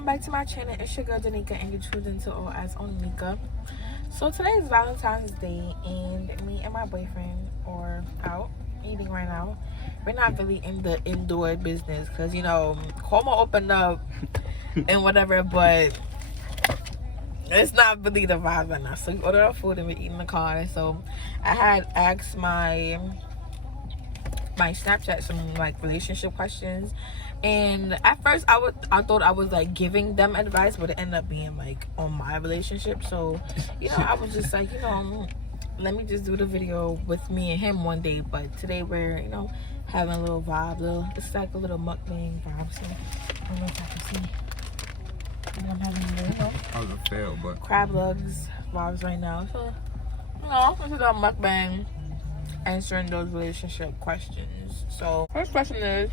welcome back to my channel. It's your girl Daneika, and you're choosing to all as on Nika. So today is Valentine's Day, and me and my boyfriend are out eating right now. We're not really in the indoor business because, you know, Como opened up and whatever, but it's not really the vibe right now. So we ordered our food and we eat in the car. So I had asked my Snapchat some like relationship questions, and at first I thought I was like giving them advice, but it ended up being like on my relationship. So, you know, I was just like, you know, let me just do the video with me and him one day. But today we're, you know, having a little vibe, it's like a little mukbang vibe. So I don't know if I can see. And I'm having a little, you know, I was a fail, but crab legs vibes right now. So, you know, this is our mukbang, answering those relationship questions. So first question is,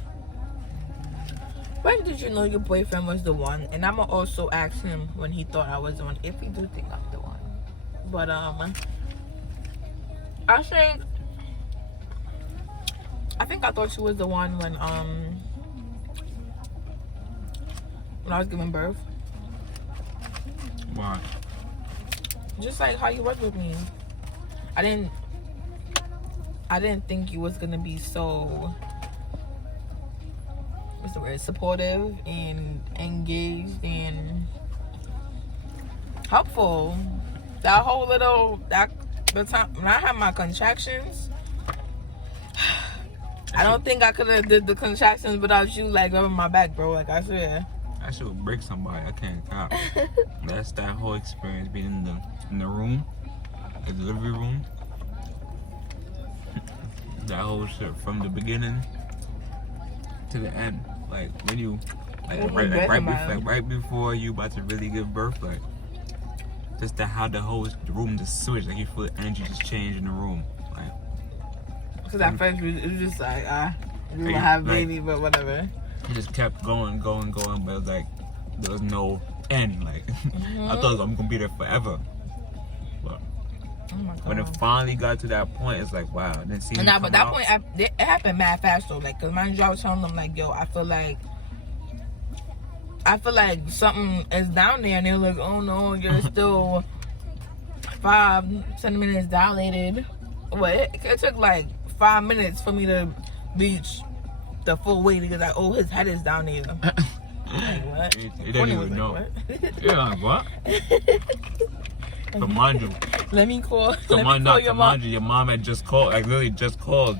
when did you know your boyfriend was the one? And I'ma also ask him when he thought I was the one, if he do think I'm the one. But I think I thought she was the one when I was giving birth. why? Just like how you worked with me. I didn't think you was gonna be so, what's the word, supportive and engaged and helpful. That whole little, the time when I had my contractions, I don't think I could have did the contractions without you like rubbing my back, bro. Like, I swear. I should break somebody. I can't cop. That's that whole experience being in the room, the delivery room. That whole shit from the beginning to the end, like when you right before you about to really give birth, like just how the whole room just switched, like you feel the energy just change in the room, like. Because at first it was just like we gonna have a baby, but whatever. It just kept going, but it was like there was no end. Like I thought I'm gonna be there forever. But when it finally got to that point, it's like, wow. Then see. Nah, but that point, it happened mad fast though. Like, cause mind you, I was telling them like, yo, I feel like something is down there, and they're like, oh no, you're still 5 centimeters dilated. Well, it took like 5 minutes for me to reach the full weight because like, oh, his head is down there. Like, what? He didn't even know. What? Yeah, like, what? But mind you, let me call your mom. Your mom had just called, like literally just called.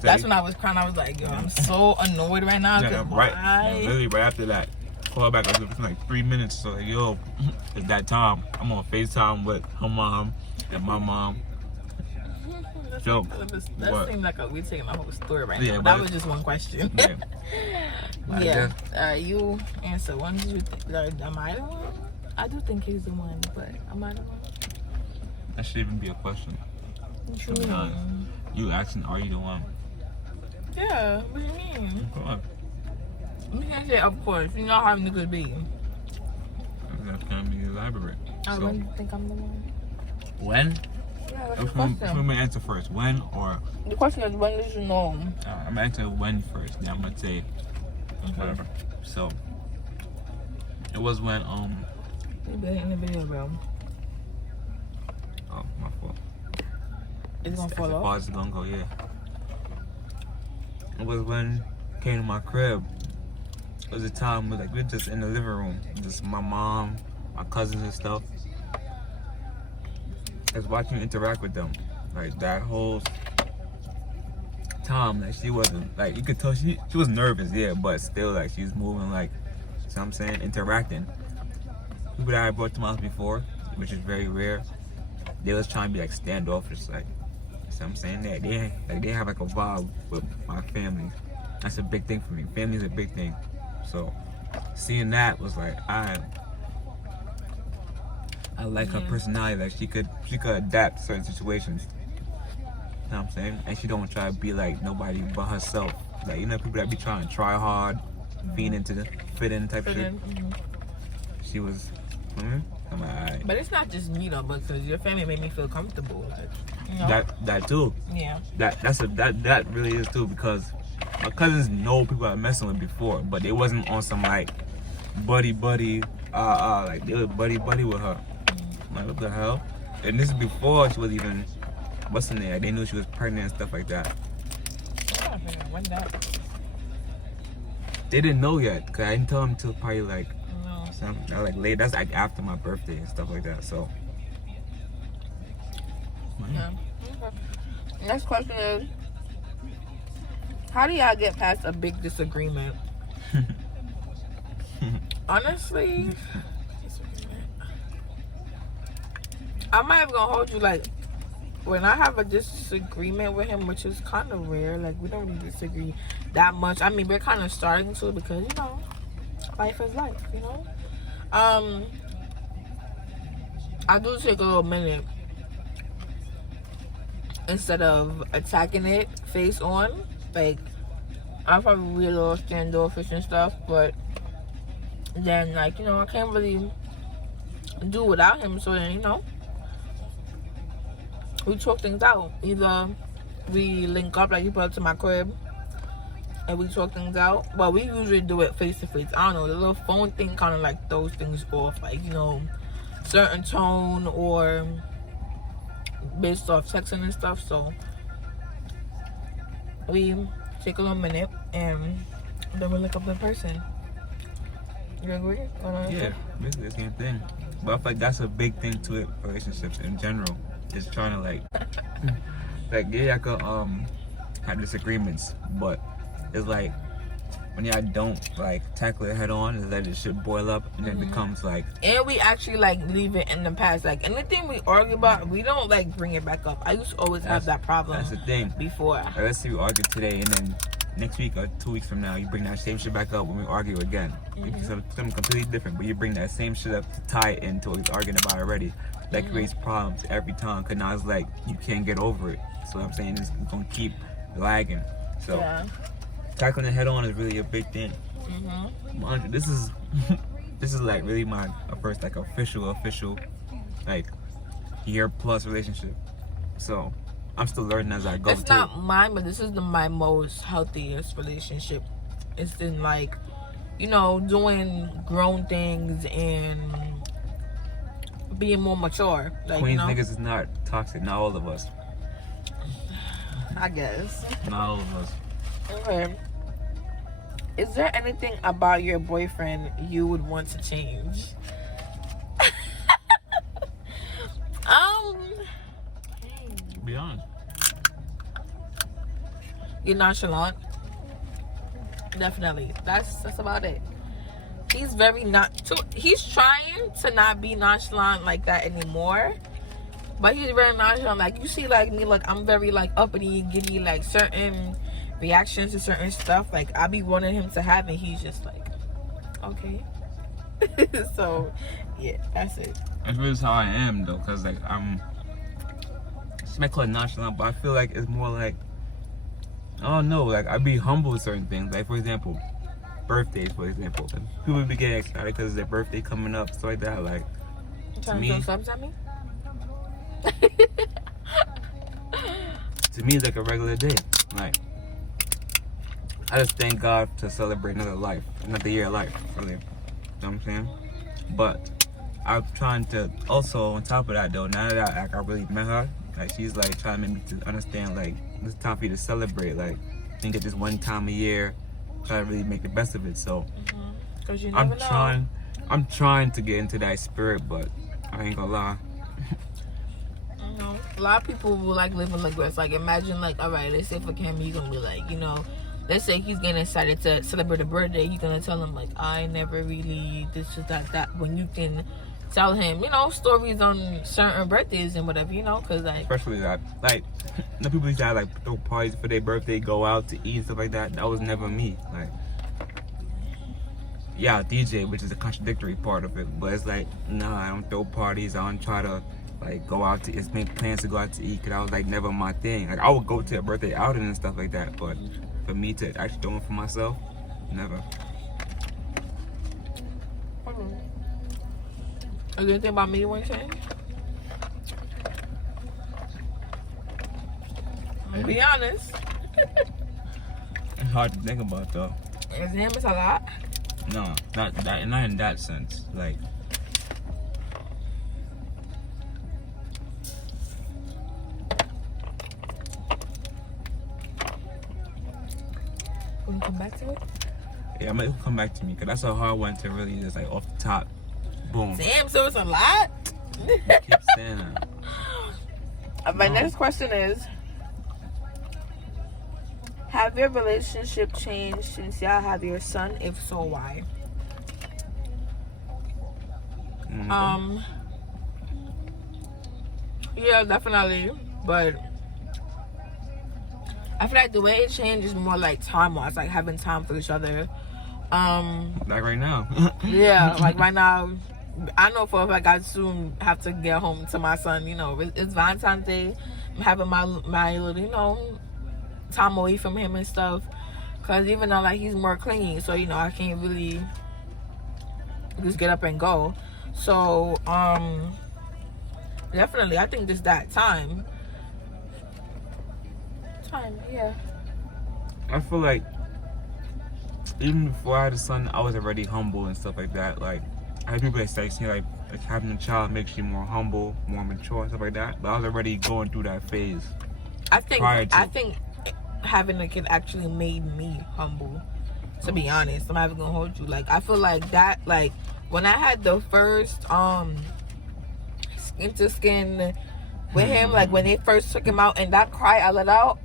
That's when I was crying. I was like, yo, I'm so annoyed right now. Literally right after that, call back within like 3 minutes. So like, yo, it's that time. I'm on FaceTime with her mom and my mom. That seemed like we're taking the whole story right now. That was just one question. Yeah. You answer. When did you think? Am I the one? I do think he's the one, but am I the one? That should even be a question. You asking, are you the one? Yeah. What do you mean? Come on. You can't say, of course. You know how niggas be. That can't be elaborate. When do you think I'm the one? When? Yeah, that's the question. I'm gonna answer first. When or? The question is, when did you know? I'm gonna answer when first. Then I'm gonna say whatever. So it was when You been in the video, bro. Oh, my fault. It's gonna fall off? As far as it's gonna go, yeah. It was when I came to my crib. It was a time where like we're just in the living room, just my mom, my cousins and stuff. I was watching you interact with them, like that whole time. Like she wasn't, like you could tell she was nervous, yeah, but still like she's moving, like, you know what I'm saying, interacting. People that I brought to my house before, which is very rare, they was trying to be like standoffish, like, you know what I'm saying, that they have like a vibe with my family. That's a big thing for me. Family's a big thing. So seeing that was like, I like her personality. Like she could adapt to certain situations. You know what I'm saying? And she don't try to be like nobody but herself. Like, you know, people that be trying to try hard, fit in type shit. She was. I'm like, all right. But it's not just me though, because your family made me feel comfortable. Like, you know? That too. Yeah. That really is too, because my cousins know people I was messing with before, but they wasn't on some like buddy, like they were buddy with her. Like, what the hell? And this is before she was even, what's in there? They knew she was pregnant and stuff like that. When that? They didn't know yet, cause I didn't tell them until probably like, No. like late. That's like after my birthday and stuff like that. So. Yeah. Okay. Next question is, how do y'all get past a big disagreement? Honestly, I'm not even gonna hold you. Like, when I have a disagreement with him, which is kind of rare, like we don't really disagree that much. I mean, we're kind of starting to, because you know, life is life, you know. I do take a little minute, instead of attacking it face on. Like, I'll probably be a little standoffish and stuff, but then, like, you know, I can't really do without him. So then, you know, we talk things out. Either we link up, like, you put up to my crib and we talk things out, but we usually do it face to face. I don't know, the little phone thing kind of like throws things off, like, you know, certain tone or based off texting and stuff. So we take a little minute and then we look up the person. You agree? Yeah, basically the same thing. But I feel like that's a big thing to it, relationships in general. Is trying to like yeah, I could have disagreements, but it's like when y'all don't like tackle it head on, it's like it should boil up and then becomes like. And we actually like leave it in the past. Like anything we argue about, we don't like bring it back up. I used to always have that problem. That's the thing. Before. Like, let's say we argue today and then next week or 2 weeks from now, you bring that same shit back up when we argue again. Something completely different, but you bring that same shit up to tie it into what we're arguing about already. That creates problems every time, because now it's like you can't get over it. So I'm saying it's going to keep lagging. So tackling it head on is really a big thing. This is like really my first like official like year plus relationship. So I'm still learning as I go. It's not mine, but this is my most healthiest relationship. It's been like, you know, doing grown things and being more mature. Like, Queens, you know? niggas is not toxic. Not all of us. I guess. Not all of us. Okay. Is there anything about your boyfriend you would want to change? Be honest. You're nonchalant. Definitely. That's about it. He's very he's trying to not be nonchalant like that anymore. But he's very nonchalant. Like, you see, like me, like I'm very like uppity, giddy, like certain reactions to certain stuff. Like I be wanting him to have, and he's just like, okay. So yeah, that's it. That's really how I am though, cause like she might call it nonchalant, but I feel like it's more like, I don't know, like I be humble with certain things. Like for example, birthdays, for example. Like, people be getting excited because it's their birthday coming up, stuff like that. Like to me, to me, it's like a regular day. Like I just thank God to celebrate another life, another year of life, really. You know what I'm saying? But I'm trying to also, on top of that though, now that I really met her, like she's like trying to make me to understand like it's time for you to celebrate. Like think of just one time a year, try to really make the best of it. So you never know. I'm trying to get into that spirit, but I ain't gonna lie. You know, a lot of people will like live in regrets. Like imagine like, all right, let's say for Cam, you're gonna be like, you know, let's say he's getting excited to celebrate a birthday, you're gonna tell him like, I never really this is that, when you can tell him, you know, stories on certain birthdays and whatever, you know, because like especially that, like the people used to have like throw parties for their birthday, go out to eat and stuff like that. That was never me. Like yeah, I'll DJ, which is a contradictory part of it, but it's like nah, I don't throw parties. I don't try to like go out to make plans to go out to eat, because I was like never my thing. Like I would go to a birthday outing and stuff like that, but for me to actually do it for myself, never. Is there anything about me you want to change? I'll be honest. It's hard to think about though. His name is a lot. No, not in that sense. Like, Will you come back to it? yeah, I might come back to me because that's a hard one to really just like off the top, boom. Damn, so it's a lot. You keep saying that. My next question is, have your relationship changed since y'all have your son? If so, why? Mm-hmm. Yeah, definitely. But I feel like the way it changed is more like time-wise, like having time for each other. Like right now. Yeah, like right now, I know for a fact I soon have to get home to my son. You know, it's Valentine's Day. I'm having my little, you know, time away from him and stuff. Cause even though like he's more clingy, so you know I can't really just get up and go. So definitely, I think just that time, yeah. I feel like even before I had a son, I was already humble and stuff like that. Like, I had people that say like having a child makes you more humble, more mature, and stuff like that. But I was already going through that phase. I think having a kid actually made me humble. To be honest, I'm not even gonna hold you. Like, I feel like that. Like, when I had the first skin to skin with him, like when they first took him out and that cry I let out,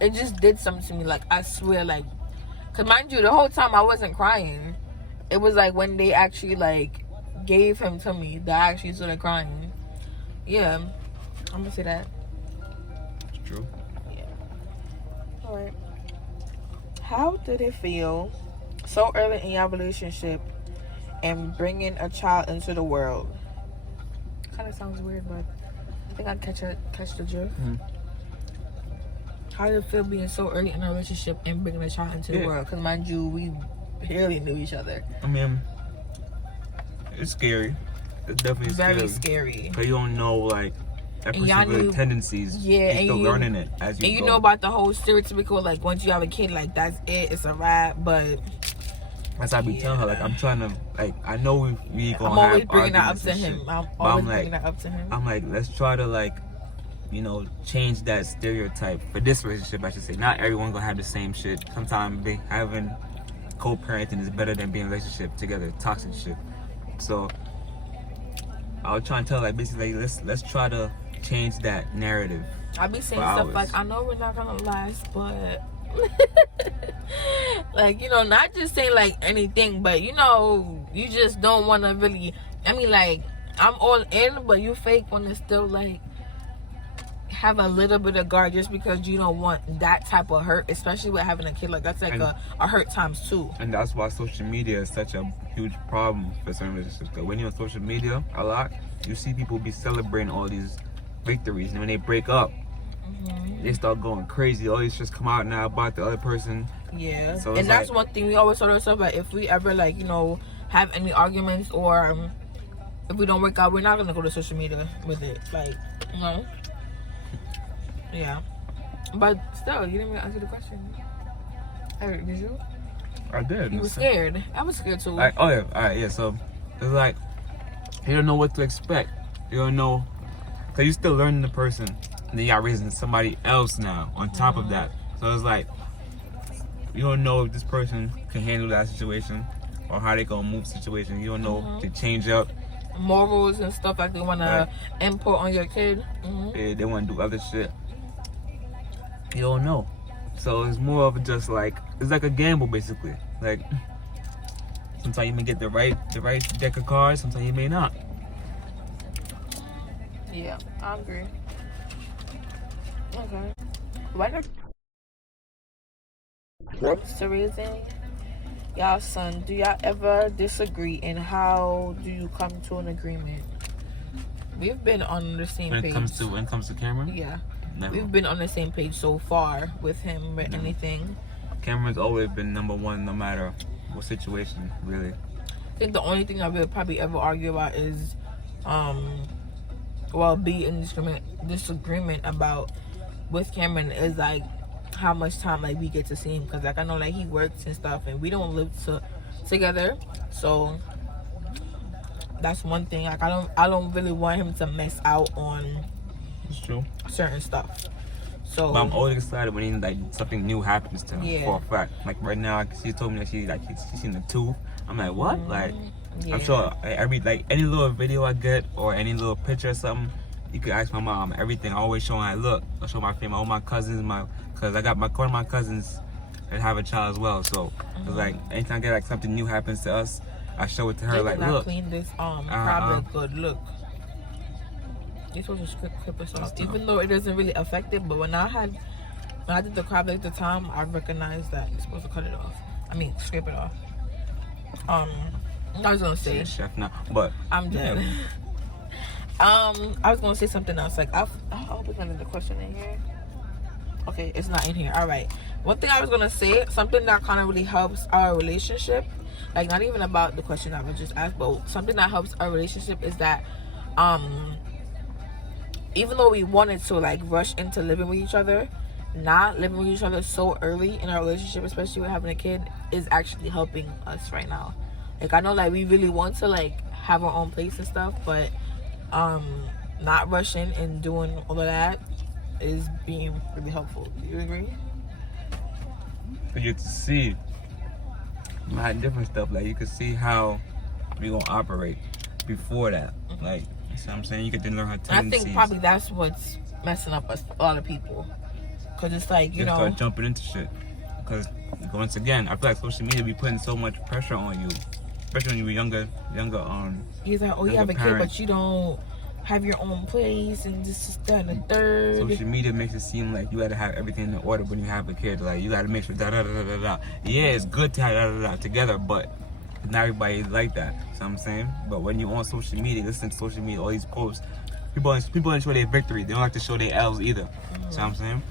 it just did something to me. Like, I swear, like, cause mind you, the whole time I wasn't crying. It was like when they actually like gave him to me that I actually started crying. Yeah, I'm gonna say that. It's true. Yeah. All right. How did it feel so early in your relationship and bringing a child into the world? Kind of sounds weird, but I think I catch the drift. Mm-hmm. How did it feel being so early in a relationship and bringing a child into the world? Because mind you, we barely knew each other. I mean, it's scary. It's definitely very scary. Because you don't know like that person's tendencies. Yeah, you're still learning it as you go. And you know about the whole stereotypical, like, once you have a kid, like, that's it, it's a wrap. But as I be telling her, like, I'm trying to, like, I know we gonna I'm always have bringing that up arguments to and him. shit, I'm always bringing that up to him. I'm like, let's try to, like, you know, change that stereotype for this relationship, I should say. Not everyone gonna have the same shit. Sometimes having co-parenting is better than being in a relationship together, toxic shit. So I was trying to tell, like, basically, like, let's try to change that narrative. I be saying stuff like, I know we're not gonna last, but like, you know, not just saying like anything, but you know, you just don't want to really. I mean, like, I'm all in, but you fake want to still like have a little bit of guard just because you don't want that type of hurt, especially with having a kid. Like, that's like a hurt times two. And that's why social media is such a huge problem for some relationships. Because when you're on social media a lot, you see people be celebrating all these victories, and when they break up, they start going crazy. All these just come out now about the other person. Yeah, so and that's like, one thing we always tell ourselves, that if we ever, like, you know, have any arguments or if we don't work out, we're not gonna go to social media with it. Like, you know. Yeah, but still, you didn't even answer the question. Eric, did you? I did. You were scared. I was scared too. Like, oh yeah, all right, yeah. So it's like you don't know what to expect. You don't know, cause you still learning the person, and then you got raising somebody else now on top of that. So it's like you don't know if this person can handle that situation or how they gonna move the situation. You don't know to change up morals and stuff like they want to input on your kid. Yeah, they want to do other shit. You don't know. So it's more of just like, it's like a gamble basically. Like, sometimes you may get the right deck of cards, sometimes you may not. Yeah, I agree. Okay. What's the reason? Y'all son, do y'all ever disagree, and how do you come to an agreement? We've been on the same page. When it comes to Cameron? Yeah. Never. We've been on the same page so far with him or anything. Cameron's always been number one no matter what situation, really. I think the only thing I will probably ever argue about is be in disagreement about with Cameron is like how much time like we get to see him, because like I know like he works and stuff and we don't live together. So that's one thing. Like I don't really want him to miss out on It's true. certain stuff. So But I'm always excited when like something new happens to him. Yeah. For a fact. Like right now, she told me that she's seen the tooth. I'm like, what? Like, yeah. I'm sure every like any little video I get or any little picture or something, you could ask my mom. Everything I always show her. Look, I show my family, all my cousins, cause I got one of my cousins that have a child as well. So it's like anytime I get like something new happens to us, I show it to her. They Like, cannot look, clean this crab good. Look. You're supposed to scrape this off, even though it doesn't really affect it. But when I did the crab leg at the time, I recognized that you're supposed to cut it off. I mean, scrape it off. I was gonna say, chef now, but I'm dead. I was gonna say something else. Like I hope it's not in the question in here. Okay, it's not in here. All right. One thing I was gonna say, something that kind of really helps our relationship, like not even about the question that was just asked, but something that helps our relationship is that, even though we wanted to like rush into living with each other, not living with each other so early in our relationship, especially with having a kid, is actually helping us right now. Like I know like we really want to like have our own place and stuff, but not rushing and doing all of that is being really helpful. Do you agree? for you to see like different stuff, like you could see how we gonna operate before that. Like, you see what I'm saying? You get to learn her And tendencies. I think probably that's what's messing up a lot of people, because it's like, you Just know, start jumping into shit. Because once again, I feel like social media be putting so much pressure on you, especially when you were younger. he's like, oh, you as have a a kid, parent. but you don't have your own place, and this is that and the third. Social media makes it seem like you gotta have everything in order when you have a kid. Like you gotta make sure da da da da da. Yeah, it's good to have da da da together, but not everybody is like that. You know what I'm saying? But when you're on social media, listen to social media, all these posts, people don't show their victory. They don't like to show their L's either. You know what I'm saying?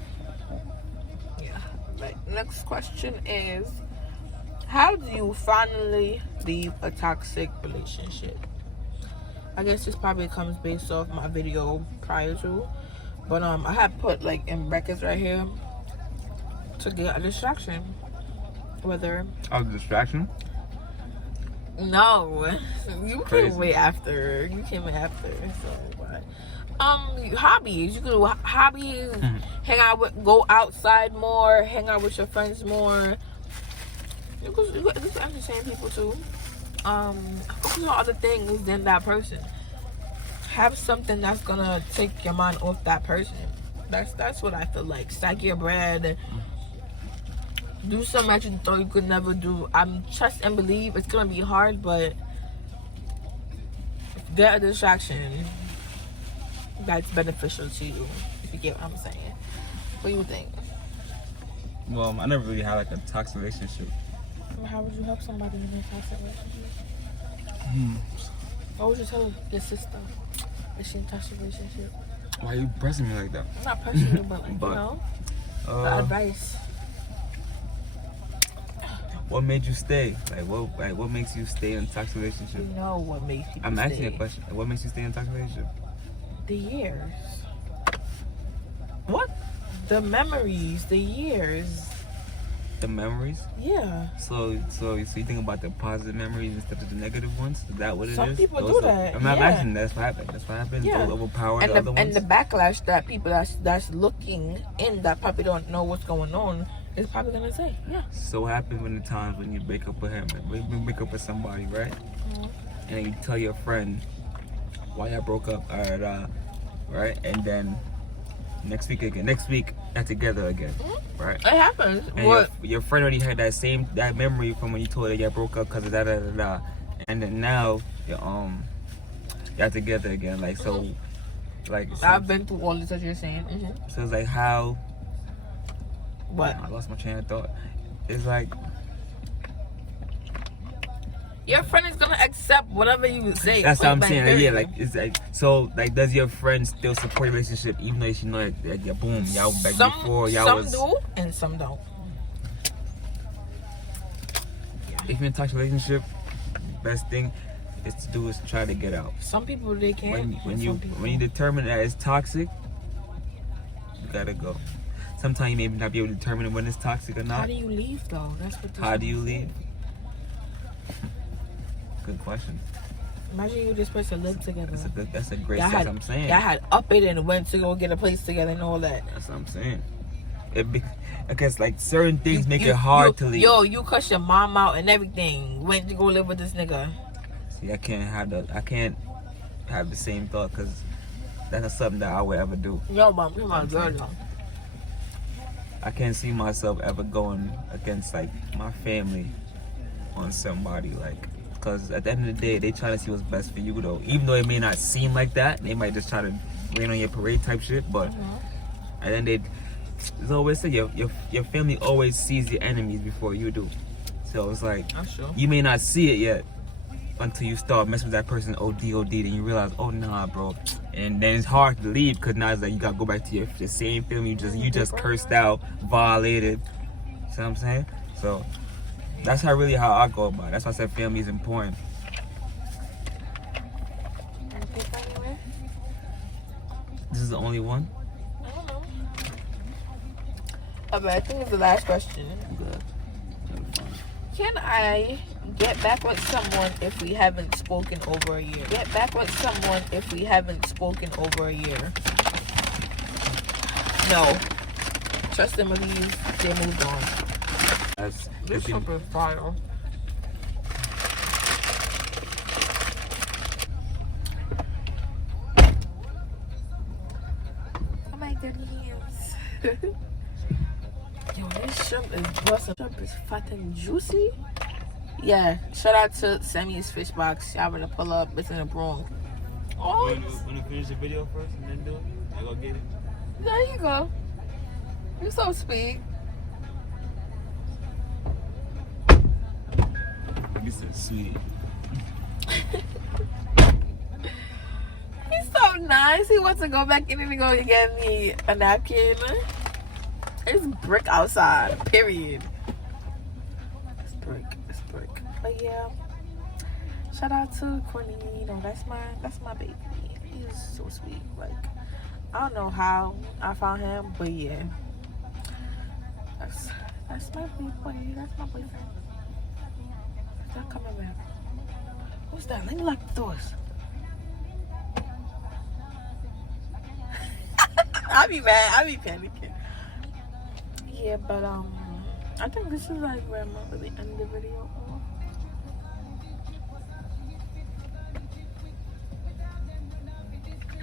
Yeah. Right. Next question is, how do you finally leave a toxic relationship? I guess this probably comes based off my video prior to, but I had put like in brackets right here to get a distraction. Whether Oh, the distraction? no, you Crazy. came way after. You came way after. So, but hobbies. You can do hobbies. Hang out with, go outside more. Hang out with your friends more. You can entertain people too. Focus on other things than that person. Have something that's gonna take your mind off that person. That's what I feel like. Stack your bread. Do something that you thought you could never do. Trust and believe it's gonna be hard, but get a distraction that's beneficial to you. If you get what I'm saying. What do you think? Well, I never really had like a toxic relationship. How would you help somebody in a toxic relationship? What would you tell your sister if she's in a toxic relationship? Why are you pressing me like that? Not personally, but like, But, you know, the advice. What made you stay? What makes you stay in a toxic relationship? You know what makes people I'm asking you stay. a question. What makes you stay in a toxic relationship? The years. What? The memories. The years. The memories? Yeah. So you think about the positive memories instead of the negative ones? Is that what it is? Some people Those do that, I'm not yeah. asking. That's what happened. That's what happened. Yeah. Those overpower And the other and ones. the backlash that people that's looking in that probably don't know what's going on is probably gonna say, yeah. So what happens when the times when you break up with him, when you break up with somebody, right? And then you tell your friend why I broke up, right? And then next week they're together again, right? It happens. And What? your friend already had that memory from when you told her you broke up because of da da da da, and then now you're together again. Like so, like so, I've been through all this that you're saying. so it's like how. What? I lost my train of thought. It's like Your friend is gonna accept whatever you say. that's what I'm Like, saying. period. Yeah, like it's like so. Like, does your friend still support your relationship even though she know that yeah, boom, y'all back before y'all some was. do and some don't. If you're in a toxic relationship, best thing is to do is try to get out. Some people they can't. When you determine that it's toxic, you gotta go. Sometimes you may not be able to determine when it's toxic or not. How do you leave though? That's what. How do you leave? good question. Imagine you and this person lived together. That's a great. That's what I'm saying. Y'all had up it and went to go get a place together and all that. That's what I'm saying. I guess like certain things make it hard to leave. Yo, you cussed your mom out and everything. Went to go live with this nigga. See, I can't have the same thought because that's not something that I would ever do. Yo, mom, you're my girl though. I can't see myself ever going against like my family on somebody, like, because at the end of the day they try to see what's best for you though. Even though it may not seem like that, they might just try to rain on your parade type shit. But and then it's always say your family always sees your enemies before you do. So it's like you may not see it yet until you start messing with that person OD, then you realize, oh nah, bro. And then it's hard to leave because now it's like you gotta go back to your same family you just cursed out, violated. See what I'm saying? So that's how I go about it. That's why I said family is important. This is the only one? I don't know. Okay, I think it's the last question. Good. Can I get back with someone if we haven't spoken over a year? Get back with someone if we haven't spoken over a year? No. Trust and believe, they moved on. This shrimp is fire. Oh my dirty hands. Yo, this shrimp is busting. Shrimp is fat and juicy. Yeah, shout out to Sammy's Fish Box. Y'all better pull up. It's in the Bronx. Oh, Want to finish the video first and then do it? I go get it. There you go. You're so sweet. You so sweet. He's so nice. He wants to go back in and go get me a napkin. It's brick outside, period. It's brick. But yeah, shout out to Courtney. You know, that's my baby. He's so sweet. Like, I don't know how I found him, but yeah, that's my boy. That's my boyfriend. He's not coming back. Who's that? Let me lock the doors. I be mad. I be panicking. Yeah, but I think this is like where I'm gonna really end the video.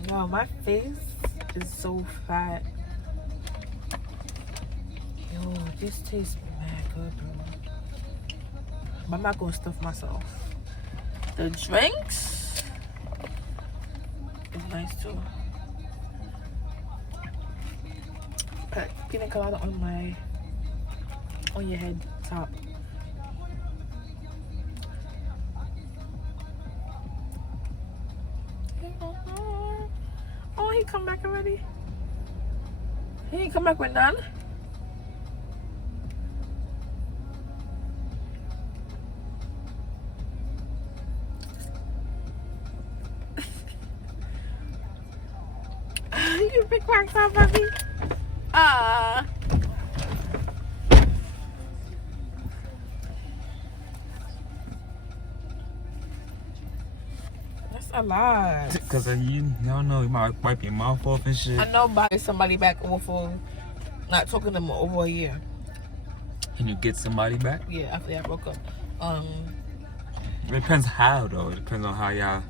Yo, my face is so fat. Yo, this tastes mad good, bro. But I'm not gonna stuff myself. The drinks is nice too. Put pina colada on your head top. Oh, he come back already? He ain't come back with none? You big rocks out, puppy. That's a lot. Because you don't know, you might wipe your mouth off and shit. I know about somebody back over for not talking to them over a year. Can you get somebody back? Yeah, after I broke up. It depends how though. It depends on how y'all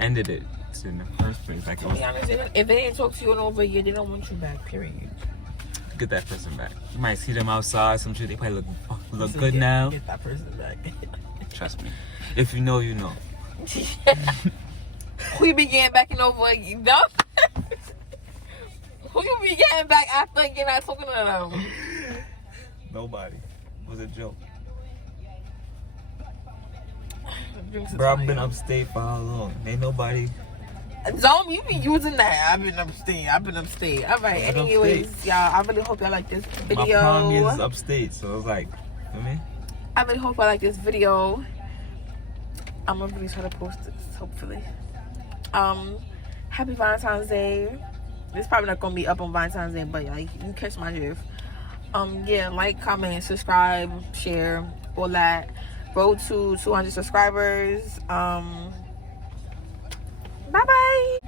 ended it in the first place. Like, to be honest, if they ain't talk to you in over a year, they don't want you back, period. Get that person back. You might see them outside, some shit. They probably look good now. Get that person back. Trust me. If you know, you know. Who you be getting back in over a year? No? Who you be getting back after you're not talking to them? Nobody. It was a joke. Bro, I've been upstate for how long? Ain't nobody. Zom, you be using that. I've been upstate. All right. Anyways, y'all, I really hope y'all like this video. My prom is upstate, so it's like, you know what I mean? I really hope y'all like this video. I'm gonna really try to post this, hopefully. Happy Valentine's Day. It's probably not gonna be up on Valentine's Day, but yeah, you catch my drift. Yeah, like, comment, subscribe, share, all that. road to 200 subscribers. Bye bye.